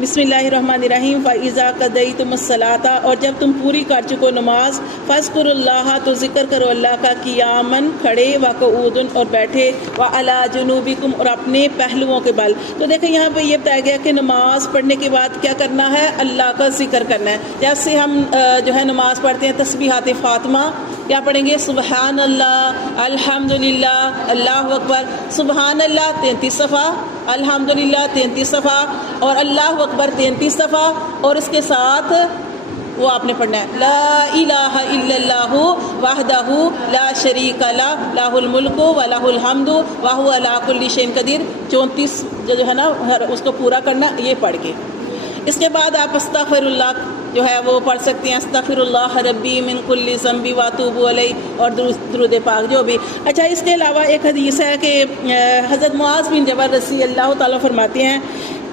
بسم اللہ الرحمن الرحیم فَإِذَا قَضَيْتُمُ الصَّلَاةَ اور جب تم پوری کر چکو نماز فَاذْكُرُوا اللَّهَ تو ذکر کرو اللہ کا قیاماً کھڑے وَقُعُودًا اور بیٹھے وَعَلَىٰ جُنُوبِكُمْ اور اپنے پہلوؤں کے بل۔ تو دیکھیں یہاں پہ یہ بتایا گیا کہ نماز پڑھنے کے بعد کیا کرنا ہے، اللہ کا ذکر کرنا ہے۔ جیسے ہم جو ہے نماز پڑھتے ہیں تسبیحات فاطمہ کیا پڑھیں گے، سبحان اللہ، الحمدللہ، اللہ اکبر، سبحان اللہ 33 صفحہ، الحمدللہ 33 صفحہ اور اللہ اکبر 33 صفحہ، اور اس کے ساتھ وہ آپ نے پڑھنا ہے لا الہ الا اللہ وحدہ لا شریک لہ لہ الملک و لہ الحمد وہو علی کل شیء قدیر، 34 جو ہے نا اس کو پورا کرنا یہ پڑھ کے۔ اس کے بعد آپ استغفر اللہ جو ہے وہ پڑھ سکتے ہیں، استغفر اللہ ربی من کل ذنب واتوب علیہ، اور درود پاک جو بھی۔ اچھا، اس کے علاوہ ایک حدیث ہے کہ حضرت معاذ بن جبل رضی اللہ تعالیٰ فرماتے ہیں